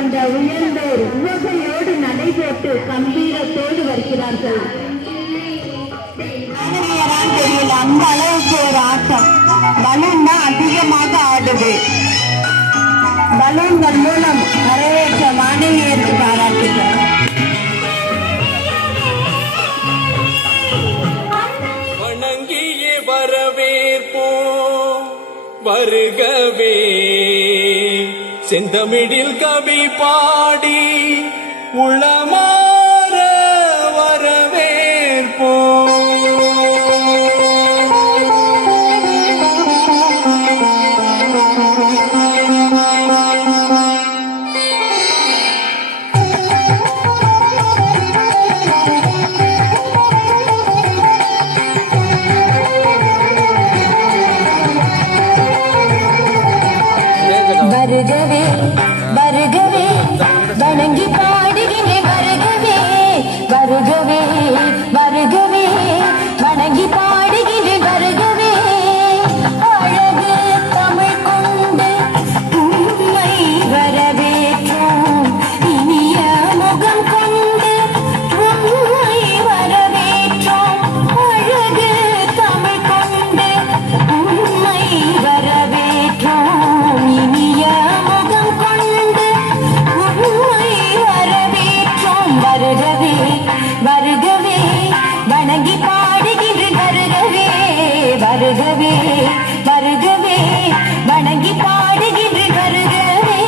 கொண்ட உயர்ந்தோர் உவகையோடு நடைபோட்டு கம்பீரத்தோடு வருகிறார்கள். தெரியல, அந்த அளவுக்கு ஒரு ஆட்டம். பலூன் தான் அதிகமாக ஆடுது. பலூன்கள் மூலம் வரவேற்ற மாணவியருக்கு பாராட்டுகள். வணங்கியே வரவேற்போம் வருகவே, செந்தமிழில் கவி பாடி உளமாற வரவேற்போம். வருகவே வருகவே வணங்கி பாடுகிறேன். வருகவே வருகவே வருகவே வணங்கி பாடுகிறேன். வருகவே அழகு தமிழ் கொண்டு உண்மை வரவேற்றோம். இனிய முகம் கொண்டு உண்மை வரவேற்றோம். அழகு தமிழ் கொண்டு உண்மை வரவேற்றோம். இனிய முகம் கொண்டு உண்மை வரவேற்றோம். வருகவே வருகவே வணங்கி பாடுகின்ற வருகவே வருகவே வருகவே வணங்கி பாடுகின்ற வருகவே.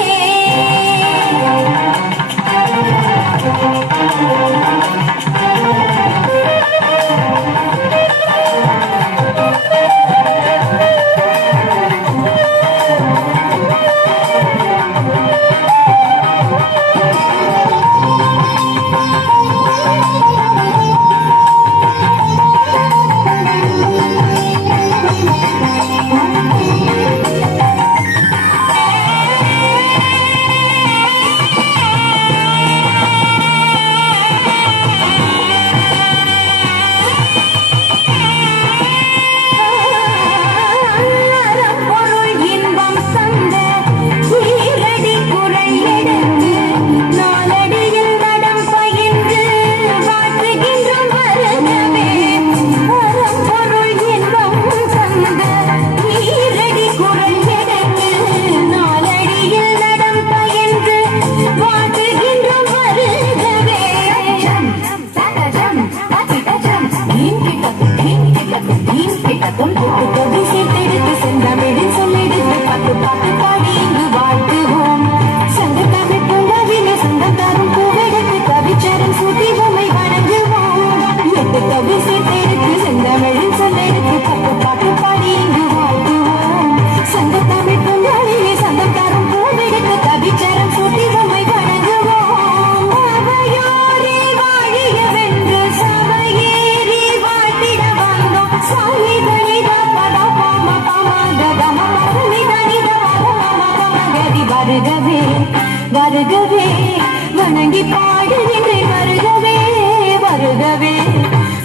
வருகவே வருகவே வணங்கி பாடுகின்றேன். வருகவே வருகவே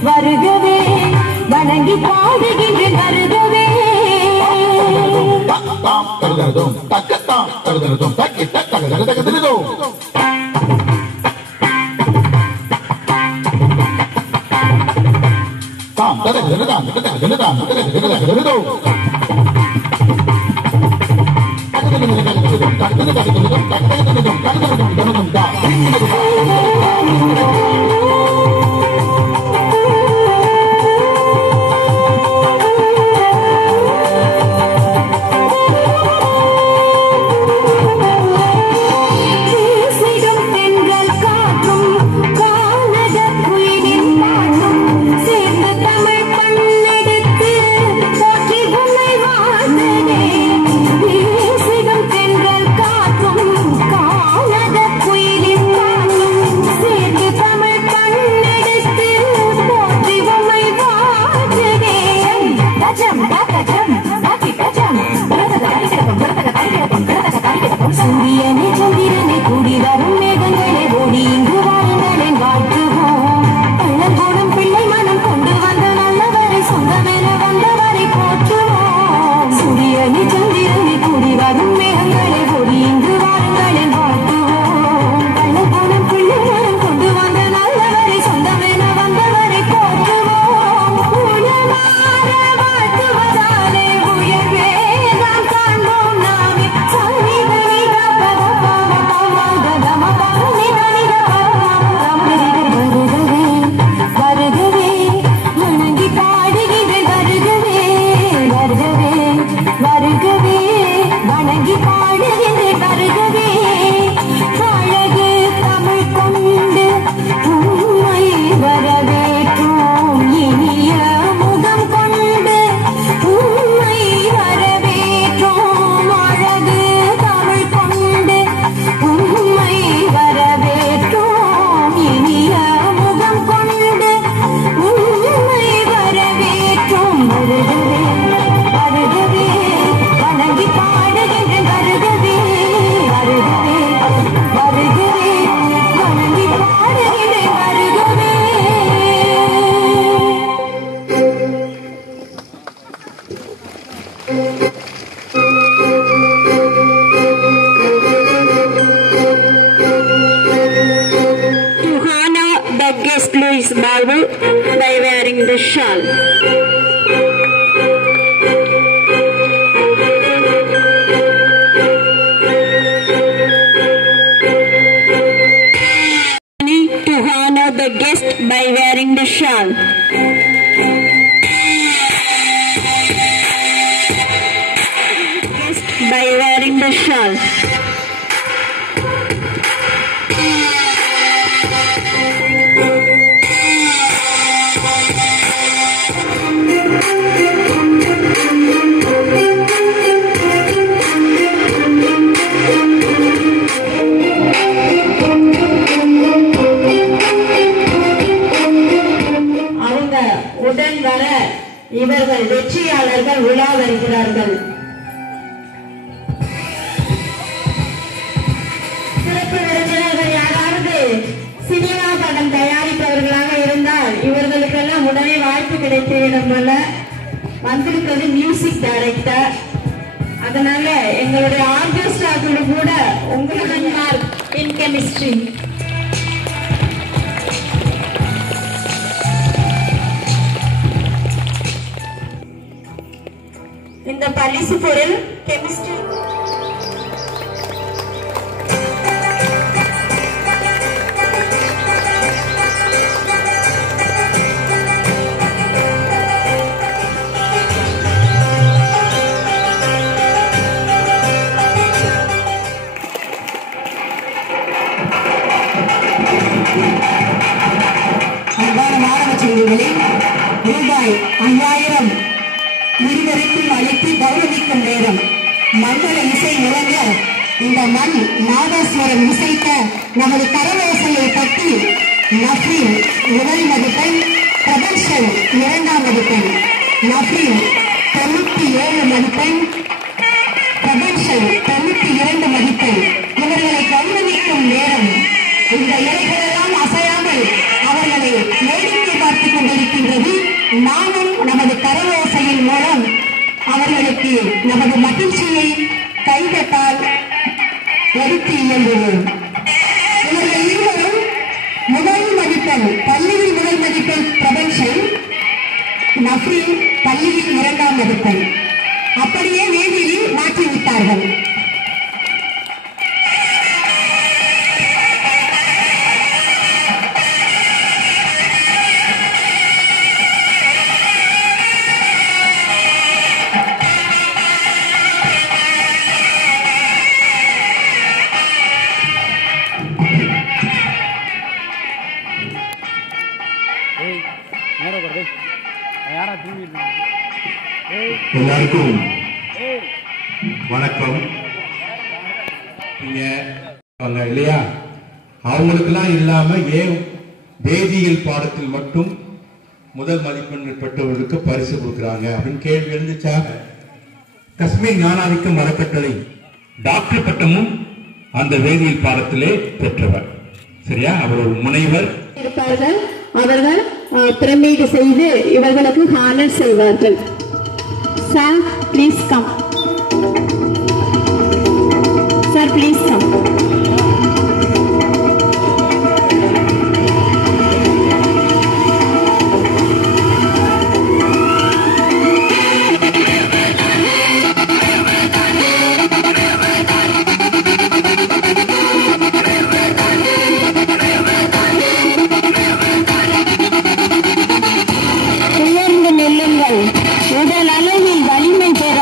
வருகவே வணங்கி பாடுகின்றேன். வருகவே சூரியனே சந்திரனே கூடி வரும் மேகங்களே ஓடி இங்கு வாருங்களேன் வாழ்த்துவோம். பள்ளங்கூடும் பிள்ளை மனம் கொண்டு வந்த நல்லவரை சொந்தமென வந்தவரை போற்றுவோம். சூரியனே சந்திரனே கூடி வரும் மேகங்களே ஓடி இங்கு வாருங்களேன் வாழ்த்துவோம். Miss Babu by wearing the shawl. To honor the guest by wearing the shawl. Guest by wearing the shawl. உடன் வர இவர்கள் வெற்றியாளர்கள் உலா வருகிறார்கள். சிறப்பு விருந்தினர்கள் யாராவது சினிமா படம் தயாரிப்பவர்களாக இருந்தால் இவர்களுக்கெல்லாம் உடனே வாய்ப்பு கிடைத்துவிடும் போல. வந்திருக்கிறது மியூசிக் டைரக்டர். அதனால எங்களுடைய ஆர்கெஸ்ட்ரா குழு கூட உங்களுக்கு மார்க் இன் கெமிஸ்ட்ரி. இந்த பரிசு பொருள் கெமிஸ்ட்ரி அன்பான மாணவ செல்வங்களே, ரூபாய் 5000 இருவருக்கும் அளித்து கௌரவிக்கும் நேரம். மங்கள இசை முழங்க இந்த மண் நாதஸ்வரம் இசைக்க நமது கரவேசையை பற்றி நஃபீன் முதல் மதிப்பெண், பிரதர்ஷன் 2ஆம் மதிப்பெண். நஃபீன் 97 மதிப்பெண், பிரதர்ஷன் 92 மதிப்பெண். இவர்களை கௌரவிக்கும் நேரம். இந்த இலைகளெல்லாம் அசையாமல் அவர்களை வேடிக்கை பார்த்துக் கொண்டிருக்கின்றது. நாமும் நமது கரவோசையின் மூலம் அவர்களுக்கு நமது மகிழ்ச்சியை கைதட்டால் எடுத்து இயங்குவோம். இவர்கள் இருவரும் முதல் மதிப்பெண், பள்ளியில் முதல் மதிப்பெண் பிரபஞ்சன், நஃபீன் பள்ளியில் 2ஆம் மதிப்பெண். அப்படியே வேதியில் மாற்றிவிட்டார்கள். எல்லாருக்கும் வணக்கம். இல்லையா, அவங்களுக்கெல்லாம் இல்லாம ஏன் வேதியியல் பாடத்தில் மட்டும் முதல் மதிப்பெண் பெற்றவர்களுக்கு பரிசு கொடுக்குறாங்க அப்படின்னு கேள்வி எழுந்துச்சா? காஷ்மீர் ஞானாதிக்கம் அறக்கட்டளை டாக்டர் பட்டமும் அந்த வேதியியல் பாடத்திலே பெற்றவர். சரியா? அவர் ஒரு முனைவர் இருப்பார்கள். அவர்கள் பிரமிடு செய்து இவர்களுக்கு ஹானர் செய்வார்கள். Sir please come. Sir please come. உடல் அளவில் வலிமை பெற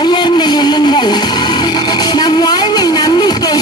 உயர்ந்து நில்லுங்கள். நம் வாழ்வில் நம்பிக்கை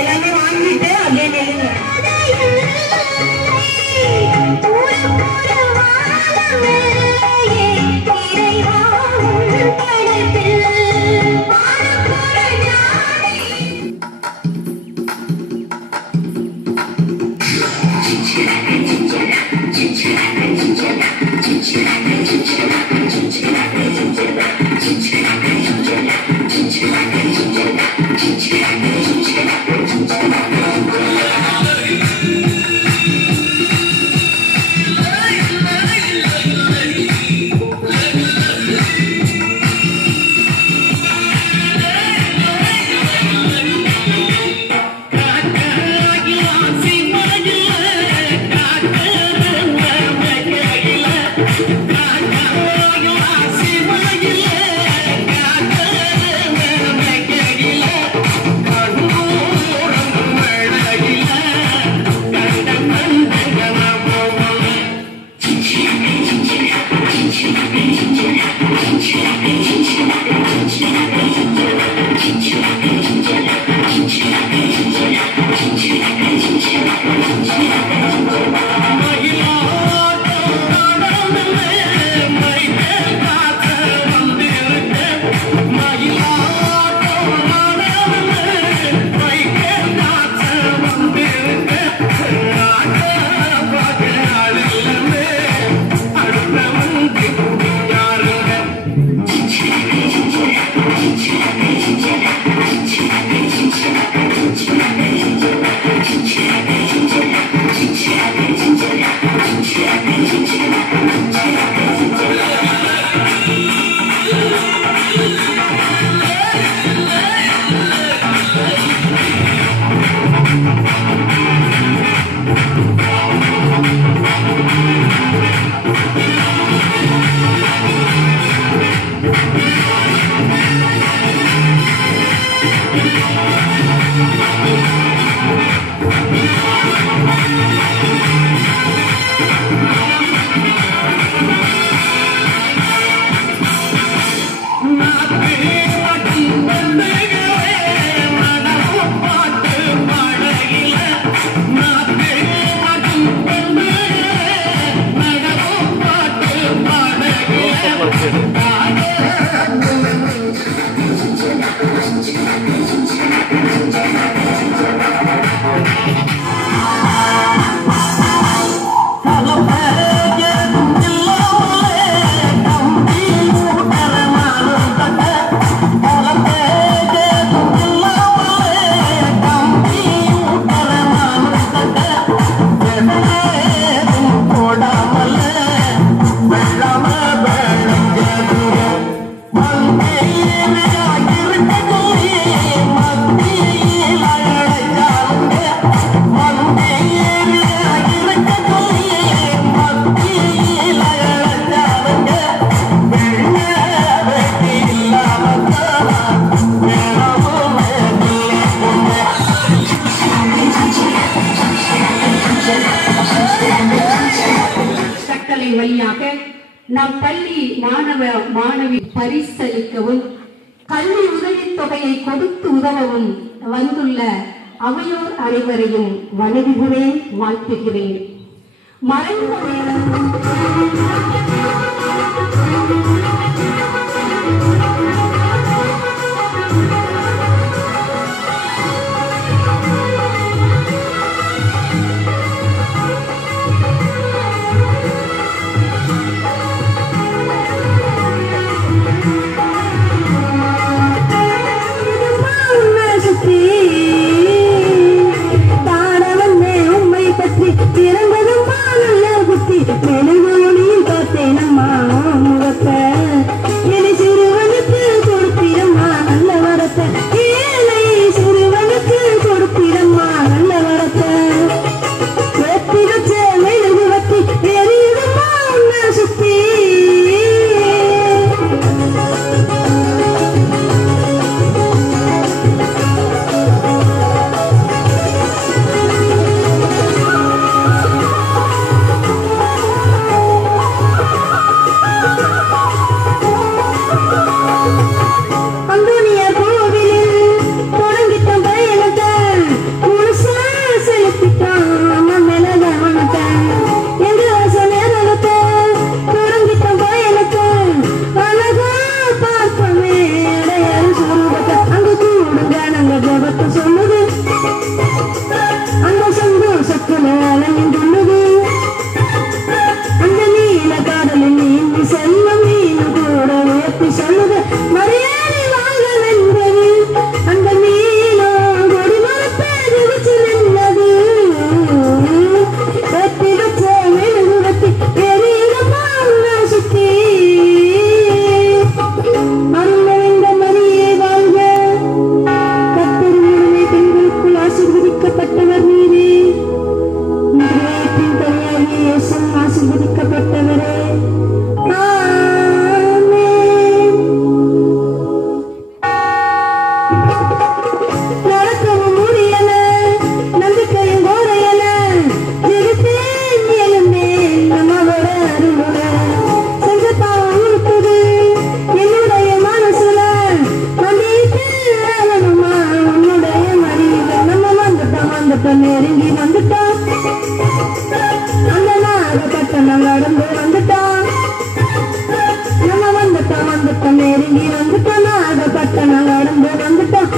எல்லாமே வாங்கிட்டு அப்படியே நில்லுங்க. நம் பள்ளி மாணவ மாணவி பரிசளிக்கவும் கல்வி உதவித் தொகையை கொடுத்து உதவவும் வந்துள்ள அவையோர் அனைவரையும் வணங்குகிறேன், வாழ்த்துகிறேன். மெழுகுவொளியில் பார்த்தேனம்மா முகத்தை நடக்கவும் முடியல நம்பிக்கையும் கோரையல ஜெகத்தேன் எழுந்தே நம்மளோட அருளோட செஞ்சத்தான் இருக்குது என்னுடைய மனசுல வந்திட்டு அழகுமா உன்னுடைய மடியில நம்ம வந்துட்டோம் நெருங்கி வந்துட்டோம் அந்த நாகப்பட்டினம் நடந்து வந்துட்டோம் நம்ம வந்துட்டோம் நெருங்கி வந்துட்டோம் நாகப்பட்டினம் நடந்து வந்துட்டோம்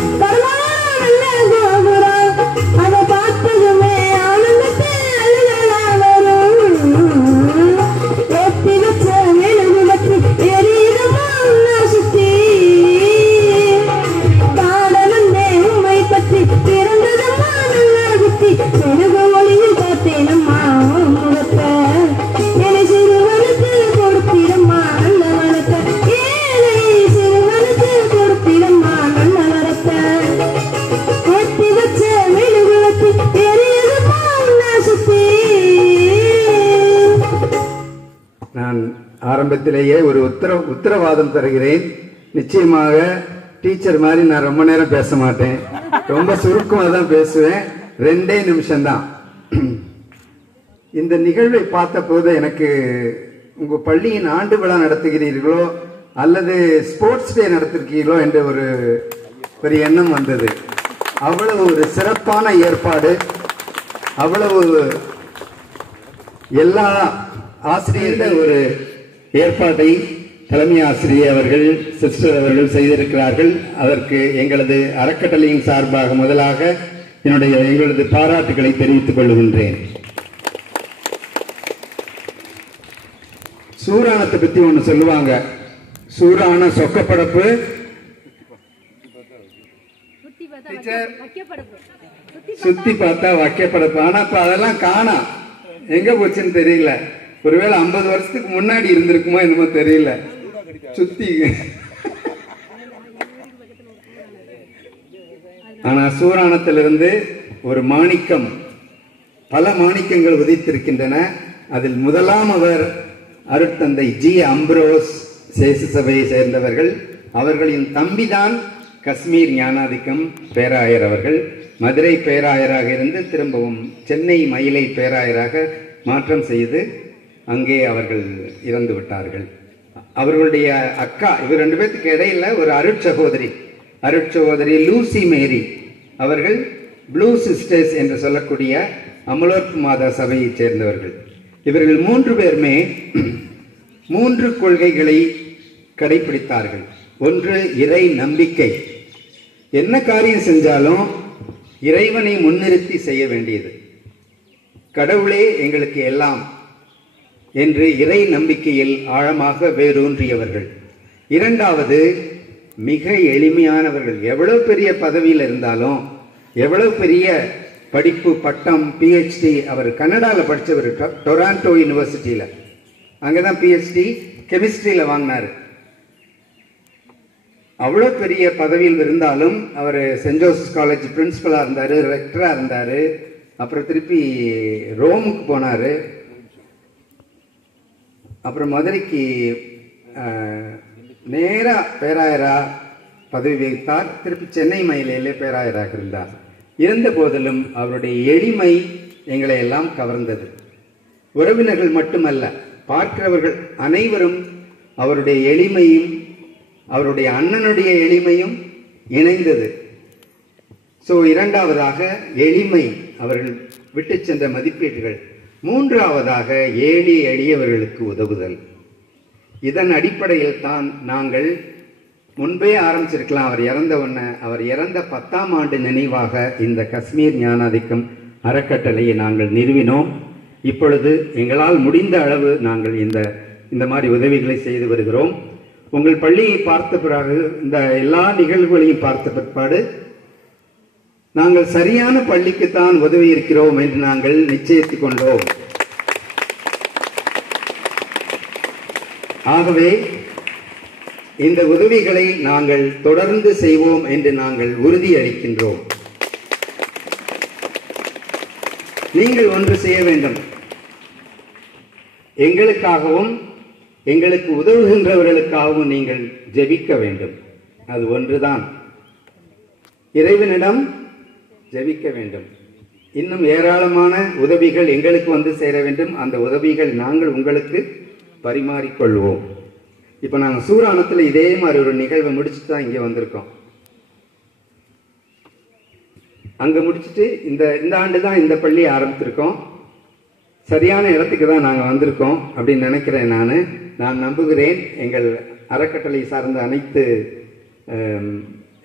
கோபுரம் அதை பார்த்ததுமே ஆனந்தத்தை வரும் ஏற்றி வச்ச மெழுகு வச்சு எரியுமா சுத்தி பாடலந்தே உண்மை பற்றி பிறந்ததம்மா நல்ல புத்தி மெழுகு ஒளியில் பார்த்தேனம்மா முகத்தை என சிறுவனுக்கு கொடுத்திடம்மா நல்ல வளத்தை ஏழை சிறுவனுக்கு கொடுத்திடம்மா நல்ல வளத்தை ஏற்றி வச்ச மெழுகு வச்சு எரியுமா சுத்தி. நான் ஆரம்பத்திலேயே ஒரு உத்தரவாதம் தருகிறேன். நிச்சயமாக டீச்சர் மாதிரி நான் ரொம்ப நேரம் பேச மாட்டேன், ரொம்ப சுருக்கமாக தான் பேசுவேன். 2 நிமிஷம்தான். இந்த நிகழ்வை பார்த்த போது எனக்கு உங்க பள்ளியின் ஆண்டு விழா நடத்துகிறீர்களோ அல்லது ஸ்போர்ட்ஸ் டே நடத்திருக்கீர்களோ என்ற ஒரு எண்ணம் வந்தது. அவ்வளவு ஒரு சிறப்பான ஏற்பாடு, அவ்வளவு எல்லா ஆசிரியர்கள் ஒரு ஏற்பாட்டை தலைமை ஆசிரியர் அவர்கள் சிஸ்டர் அவர்கள் செய்திருக்கிறார்கள். அதற்கு எங்களது அறக்கட்டளையின் சார்பாக முதலாக எங்களது பாராட்டுகளை தெரிவித்துக் கொள்கின்றேன். சூராணத்தை பத்தி ஒண்ணு சொல்லுவாங்க. சூரான சொக்கப்படப்பு, சுத்தி பார்த்தா வைக்கப்படப்பு. ஆனா இப்ப அதெல்லாம் காணா, எங்க போச்சுன்னு தெரியல. ஒருவேளை 50 வருஷத்துக்கு முன்னாடி இருந்திருக்குமோ என்னமோ தெரியல. சுத்தி ஆனா சூராணத்திலிருந்து ஒரு மாணிக்கம், பல மாணிக்கங்கள் உதித்திருக்கின்றன. அதில் முதலாம் அவர் அருட்தந்தை ஜி அம்ப்ரோஸ் சேசு சபையை சேர்ந்தவர்கள். அவர்களின் தம்பிதான் காஷ்மீர் ஞானாதிக்கம் பேராயர் அவர்கள். மதுரை பேராயராக இருந்து திரும்பவும் சென்னை மயிலை பேராயராக மாற்றம் செய்து அங்கே அவர்கள் இறந்து விட்டார்கள். அவர்களுடைய அக்கா, இவர் 2 பேருக்கு இடையில ஒரு அருட்சகோதரி லூசி மேரி அவர்கள் ப்ளூ சிஸ்டர்ஸ் என்று சொல்லக்கூடிய அமலோற்பு மாதா சபையைச் சேர்ந்தவர்கள். இவர்கள் 3 பேருமே 3 கொள்கைகளை கடைபிடித்தார்கள். ஒன்று, இறை நம்பிக்கை. என்ன காரியம் செஞ்சாலும் இறைவனை முன்னிறுத்தி செய்ய வேண்டியது. கடவுளே எங்களுக்கு எல்லாம் என்று இறை நம்பிக்கையில் ஆழமாக வேரூன்றியவர்கள். 2வது, மிக எளிமையானவர்கள். எவ்வளவு பெரிய பதவியில் இருந்தாலும், எவ்வளவு பெரிய படிப்பு, பட்டம், PhD, அவர் கனடாவில் படித்தவர், டொராண்டோ யூனிவர்சிட்டியில, அங்கதான் PhD கெமிஸ்ட்ரியில வாங்கினாரு. அவ்வளவு பெரிய பதவியில் இருந்தாலும் அவர் சென்ட் ஜோசப் காலேஜ் பிரின்சிபலா இருந்தாரு, ரெக்டரா இருந்தாரு. அப்புறம் திருப்பி ரோமுக்கு போனாரு. அப்புறம் மதுரைக்கு நேரா பேராயரா பதவி வகித்தார். திருப்பி சென்னை மயிலையிலே பேராயராக இருந்தார். இருந்த போதிலும் அவருடைய எளிமை எங்களை எல்லாம் கவர்ந்தது. உறவினர்கள் மட்டுமல்ல, பார்க்கிறவர்கள் அனைவரும் அவருடைய எளிமையும் அவருடைய அண்ணனுடைய எளிமையும் இணைந்தது. சோ 2வதாக எளிமை, அவர்கள் விட்டு சென்ற மதிப்பீடுகள். 3வதாக ஏழை எளியவர்களுக்கு உதவுதல். இதன் அடிப்படையில் தான் நாங்கள் முன்பே ஆரம்பிச்சிருக்கலாம். அவர் இறந்த 10ஆம் ஆண்டு நினைவாக இந்த காஷ்மீர் ஞானாதிக்கம் அறக்கட்டளையை நாங்கள் நிறுவினோம். இப்பொழுது எங்களால் முடிந்த அளவு நாங்கள் இந்த மாதிரி உதவிகளை செய்து வருகிறோம். உங்கள் பள்ளியை பார்த்த பிறகு, இந்த எல்லா நிகழ்வுகளையும் பார்த்த பிற்பாடு, நாங்கள் சரியான பள்ளிக்குத்தான் உதவி இருக்கிறோம் என்று நாங்கள் நிச்சயித்துக் கொண்டோம். ஆகவே இந்த உதவிகளை நாங்கள் தொடர்ந்து செய்வோம் என்று நாங்கள் உறுதி அளிக்கின்றோம். நீங்கள் ஒன்று செய்ய வேண்டும். எங்களுக்காகவும் எங்களுக்கு உதவுகின்றவர்களுக்காகவும் நீங்கள் ஜெபிக்க வேண்டும். அது ஒன்றுதான். இறைவனிடம் ஜெபிக்க வேண்டும். இன்னும் ஏராளமான உதவிகள் எங்களுக்கு வந்து சேர வேண்டும். அந்த உதவிகள் நாங்கள் உங்களுக்கு பரிமாறிக்கொள்வோம். இப்போ நாங்கள் சூராணத்தில் இதே மாதிரி ஒரு நிகழ்வை முடிச்சுட்டு தான் இங்கே வந்திருக்கோம். அங்கே முடிச்சுட்டு இந்த ஆண்டு தான் இந்த பள்ளி ஆரம்பித்திருக்கோம். சரியான இடத்துக்கு தான் நாங்கள் வந்திருக்கோம் அப்படின்னு நினைக்கிறேன். நான் நம்புகிறேன். எங்கள் அறக்கட்டளை சார்ந்த அனைத்து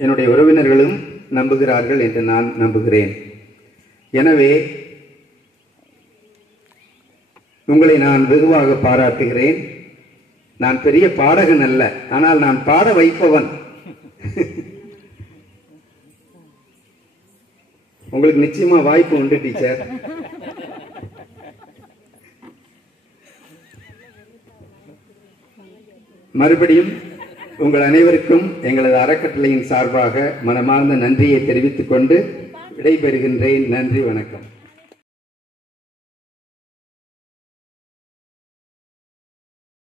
என்னுடைய உறவினர்களும் நம்புகிறார்கள் என்று நான் நம்புகிறேன். எனவே உங்களை நான் வெகுவாக பாராட்டுகிறேன். நான் பெரிய பாடகன் அல்ல, ஆனால் நான் பாட வைப்பவன். உங்களுக்கு நிச்சயமா வாய்ப்பு உண்டு டீச்சர். மறுபடியும் உங்கள் அனைவருக்கும் எங்களது அறக்கட்டளையின் சார்பாக மனமார்ந்த நன்றியை தெரிவித்துக் கொண்டு விடைபெறுகின்றேன். நன்றி, வணக்கம்.